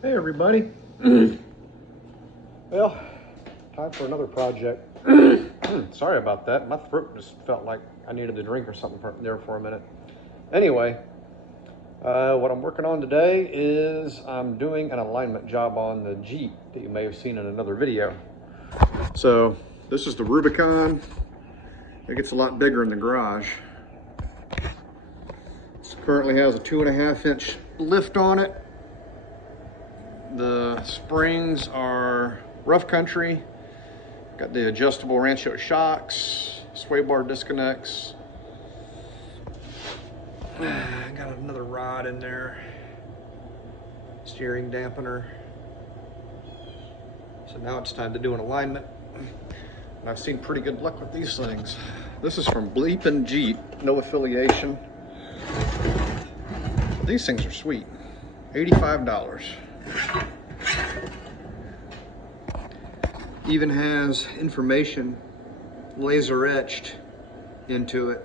Hey everybody. Well, time for another project. Sorry about that. My throat just felt like I needed a drink or something there for a minute. Anyway, what I'm working on today is I'm doing an alignment job on the Jeep that you may have seen in another video. So this is the Rubicon. It gets a lot bigger in the garage. This currently has a 2.5 inch lift on it. The springs are rough country. Got the adjustable Rancho shocks, sway bar disconnects. Got another rod in there. Steering dampener. So now it's time to do an alignment. And I've seen pretty good luck with these things. This is from Bleepin Jeep, no affiliation. These things are sweet. $85. Even has information laser etched into it.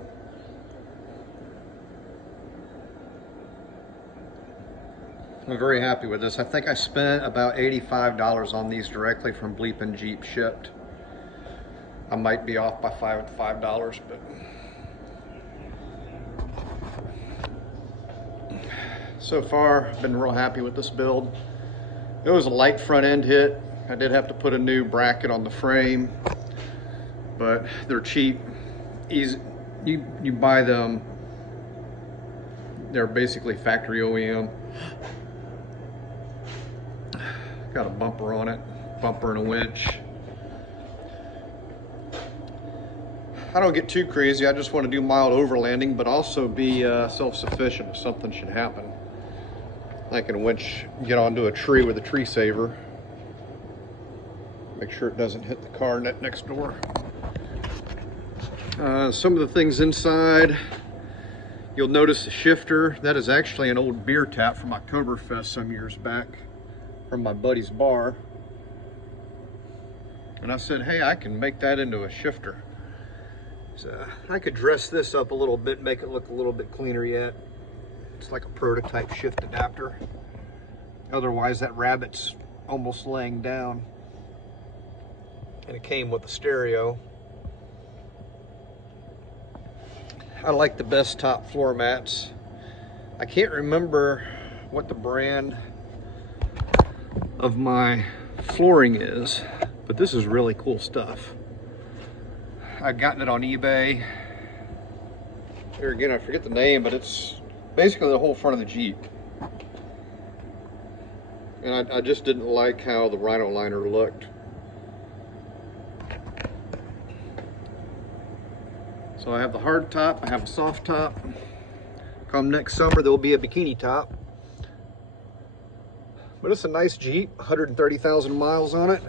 I'm very happy with this. I think I spent about $85 on these directly from Bleepin Jeep shipped. I might be off by $5, but so far I've been real happy with this build. It was a light front end hit. I did have to put a new bracket on the frame, but they're cheap. Easy. You buy them, they're basically factory OEM. Got a bumper on it, bumper and a winch. I don't get too crazy. I just want to do mild overlanding, but also be self-sufficient if something should happen. I can winch, get onto a tree with a tree saver. Make sure it doesn't hit the car next door. Some of the things inside, you'll notice the shifter. That is actually an old beer tap from Oktoberfest some years back from my buddy's bar. And I said, hey, I can make that into a shifter. So I could dress this up a little bit, make it look a little bit cleaner yet. It's like a prototype shift adapter. Otherwise, that rabbit's almost laying down. And it came with a stereo. I like the best top floor mats. I can't remember what the brand of my flooring is, but this is really cool stuff. I've gotten it on eBay. Here again, I forget the name, but it's basically the whole front of the Jeep. And I just didn't like how the Rhino liner looked. So I have the hard top, I have a soft top. Come next summer, there'll be a bikini top. But it's a nice Jeep, 130,000 miles on it.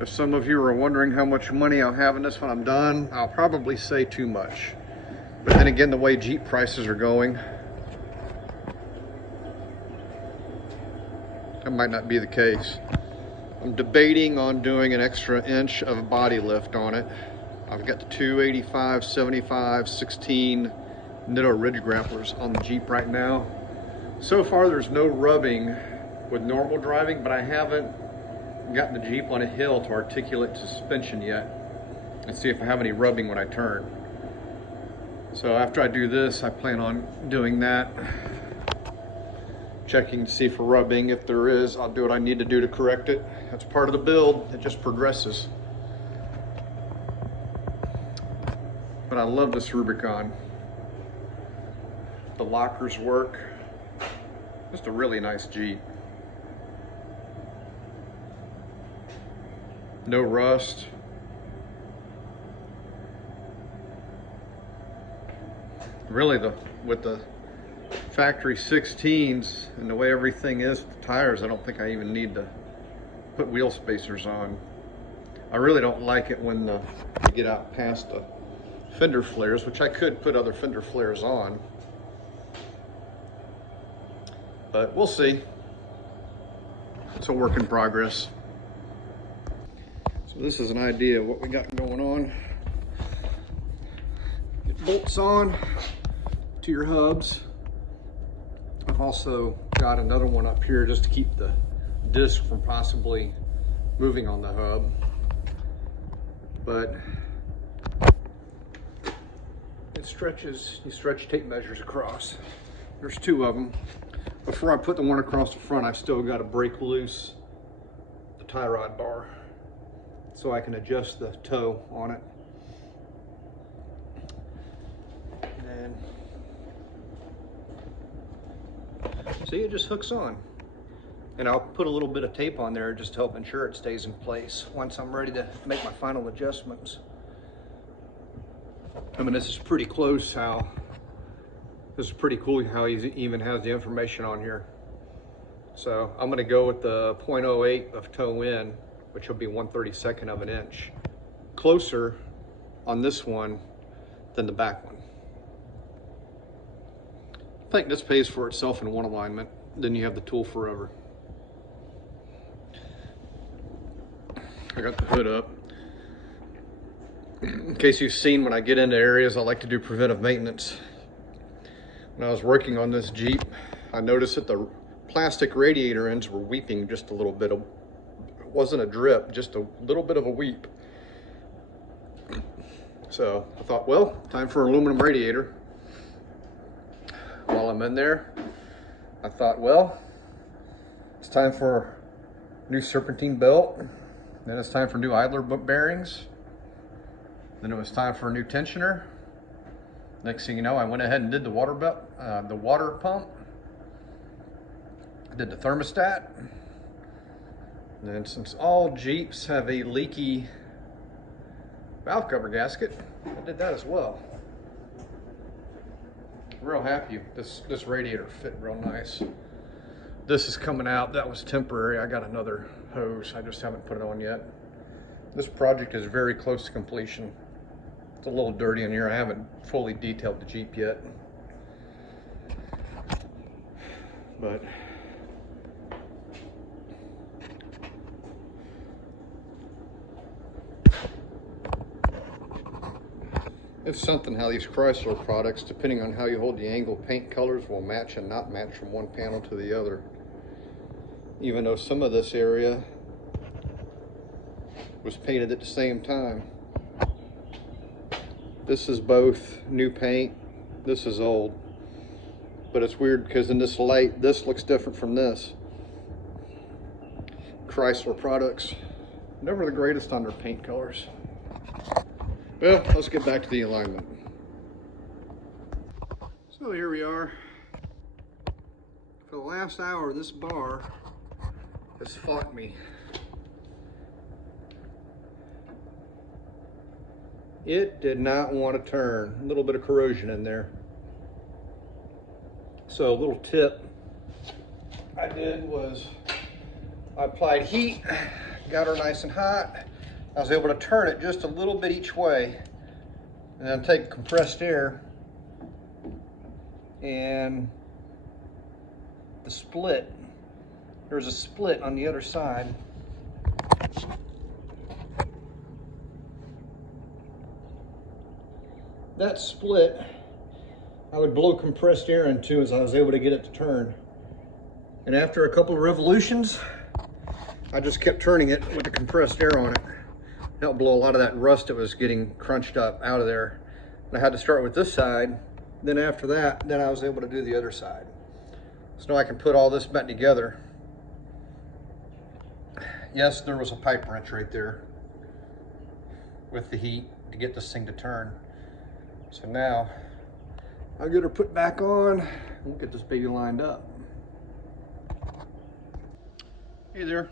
If some of you are wondering how much money I'll have in this when I'm done, I'll probably say too much. But then again, the way Jeep prices are going, that might not be the case. I'm debating on doing an extra inch of body lift on it. I've got the 285, 75, 16 Nitto ridge grapplers on the Jeep right now. So far, there's no rubbing with normal driving, but I haven't gotten the Jeep on a hill to articulate suspension yet and see if I have any rubbing when I turn. So after I do this, I plan on doing that. Checking to see for rubbing. If there is, I'll do what I need to do to correct it. That's part of the build. It just progresses. But I love this Rubicon. The lockers work. Just a really nice Jeep. No rust. Really, with the factory 16s and the way everything is with the tires, I don't think I even need to put wheel spacers on. I really don't like it when you get out past the fender flares, which I could put other fender flares on. But we'll see. It's a work in progress. So this is an idea of what we got going on. Get bolts on to your hubs. I I've also got another one up here just to keep the disc from possibly moving on the hub. But it stretches, you stretch tape measures across. There's two of them. Before I put the one across the front, I've still got to break loose the tie rod bar so I can adjust the toe on it. And see, it just hooks on. And I'll put a little bit of tape on there just to help ensure it stays in place once I'm ready to make my final adjustments. I mean, this is pretty close how, this is pretty cool how he even has the information on here. So I'm gonna go with the 0.08 of toe in, which will be 1/32 of an inch. Closer on this one than the back one. I think this pays for itself in one alignment, then you have the tool forever. I got the hood up. In case you've seen, when I get into areas, I like to do preventive maintenance. When I was working on this Jeep, I noticed that the plastic radiator ends were weeping just a little bit. It wasn't a drip, just a little bit of a weep. So I thought, well, time for an aluminum radiator. While I'm in there, I thought, well, it's time for a new serpentine belt. Then it's time for new idler bearings. Then it was time for a new tensioner. Next thing you know, I went ahead and did the water belt, the water pump. I did the thermostat. And then since all Jeeps have a leaky valve cover gasket, I did that as well. Real happy. This radiator fit real nice. This is coming out. That was temporary. I got another hose. I just haven't put it on yet. This project is very close to completion. It's a little dirty in here. I haven't fully detailed the Jeep yet. But it's something how these Chrysler products, depending on how you hold the angle, paint colors will match and not match from one panel to the other. Even though some of this area was painted at the same time. This is both new paint, this is old. But it's weird because in this light, this looks different from this. Chrysler products, never the greatest on their paint colors. Well, let's get back to the alignment. So here we are. For the last hour, this bar has fought me. It did not want to turn. A little bit of corrosion in there. So a little tip I did was I applied heat, got her nice and hot. I was able to turn it just a little bit each way, and then take compressed air and the split. There's a split on the other side. That split, I would blow compressed air into as I was able to get it to turn. And after a couple of revolutions, I just kept turning it with the compressed air on it. Helped blow a lot of that rust that was getting crunched up out of there. And I had to start with this side. Then after that, then I was able to do the other side. So now I can put all this back together. Yes, there was a pipe wrench right there with the heat to get this thing to turn. So now I'll get her put back on. We'll get this baby lined up. Hey there.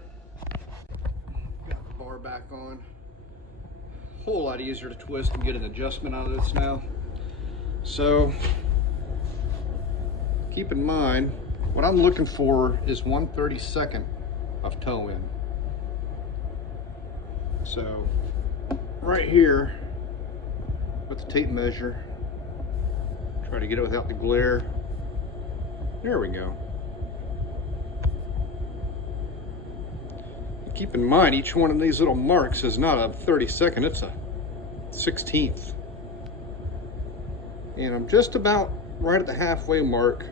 Got the bar back on. Whole lot easier to twist and get an adjustment out of this now. So keep in mind, what I'm looking for is 1/32 of toe in. So right here with the tape measure, try to get it without the glare. There we go. Keep in mind, each one of these little marks is not a 32nd, it's a 16th. And I'm just about right at the halfway mark,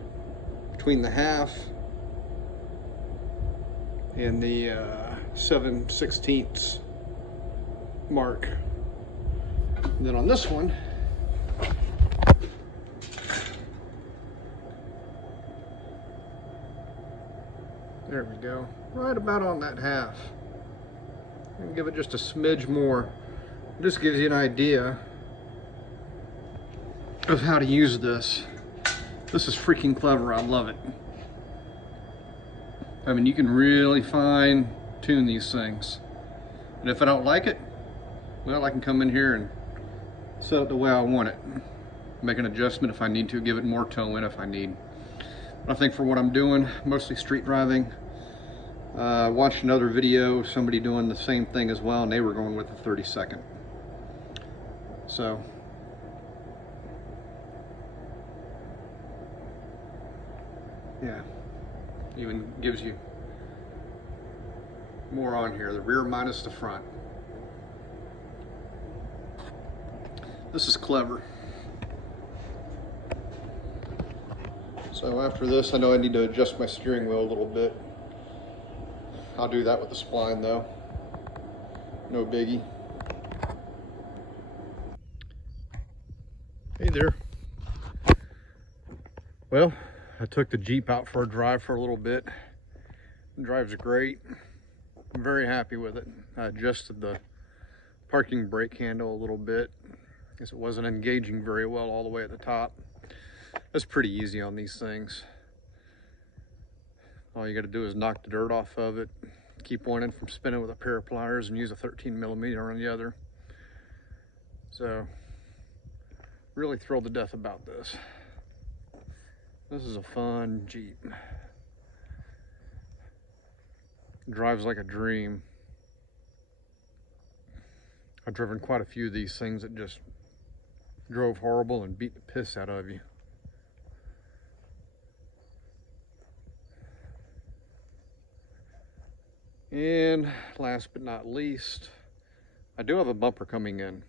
between the half and the 7/16 mark. And then on this one, there we go, right about on that half. And give it just a smidge more. This gives you an idea of how to use this. This is freaking clever, I love it. I mean, you can really fine tune these things. And if I don't like it, well, I can come in here and set it the way I want it. Make an adjustment if I need to, give it more toe in if I need. I think for what I'm doing, mostly street driving, watched another video, somebody doing the same thing as well, and they were going with a 32nd. So, yeah, even gives you more on here, the rear minus the front. This is clever. So after this, I know I need to adjust my steering wheel a little bit. I'll do that with the spline though. No biggie. Hey there. Well, I took the Jeep out for a drive for a little bit. It drives great. I'm very happy with it. I adjusted the parking brake handle a little bit because it wasn't engaging very well all the way at the top. That's pretty easy on these things. All you got to do is knock the dirt off of it, keep one end from spinning with a pair of pliers, and use a 13mm on the other. So, really thrilled to death about this. This is a fun Jeep. Drives like a dream. I've driven quite a few of these things that just drove horrible and beat the piss out of you. And last but not least, I do have a bumper coming in.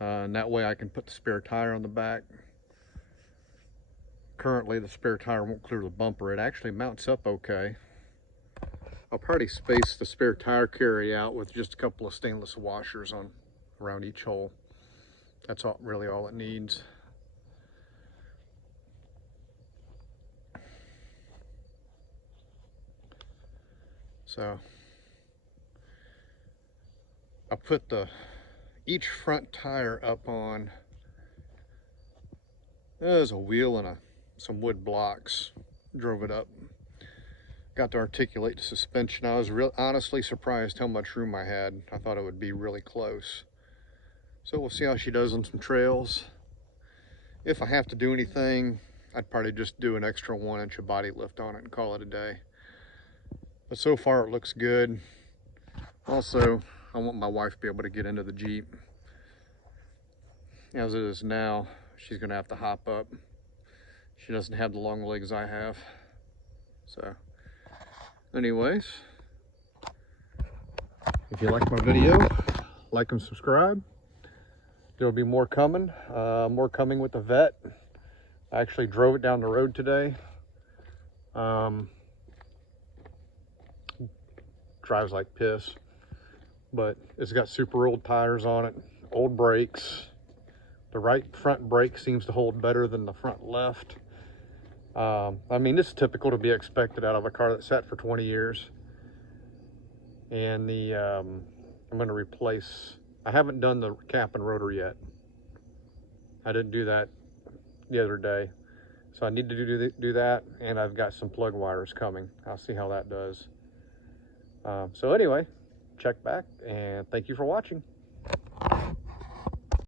And that way I can put the spare tire on the back. Currently the spare tire won't clear the bumper. It actually mounts up okay. I'll probably space the spare tire carry out with just a couple of stainless washers on around each hole. That's really all it needs. So I put each front tire up on, there's a wheel and some wood blocks. Drove it up. Got to articulate the suspension. I was honestly surprised how much room I had. I thought it would be really close. So we'll see how she does on some trails. If I have to do anything, I'd probably just do an extra 1 inch of body lift on it and call it a day. But so far it looks good. Also, I want my wife to be able to get into the Jeep. As it is now, she's gonna have to hop up. She doesn't have the long legs I have. So, anyways, if you like my video, like and subscribe. There'll be more coming. More coming with the Vet. I actually drove it down the road today. Drives like piss, but it's got super old tires on it, old brakes. The right front brake seems to hold better than the front left. I mean, this is typical to be expected out of a car that sat for 20 years. And I'm going to replace, I haven't done the cap and rotor yet. I didn't do that the other day. So I need to do that, and I've got some plug wires coming. I'll see how that does. So anyway, check back, and thank you for watching.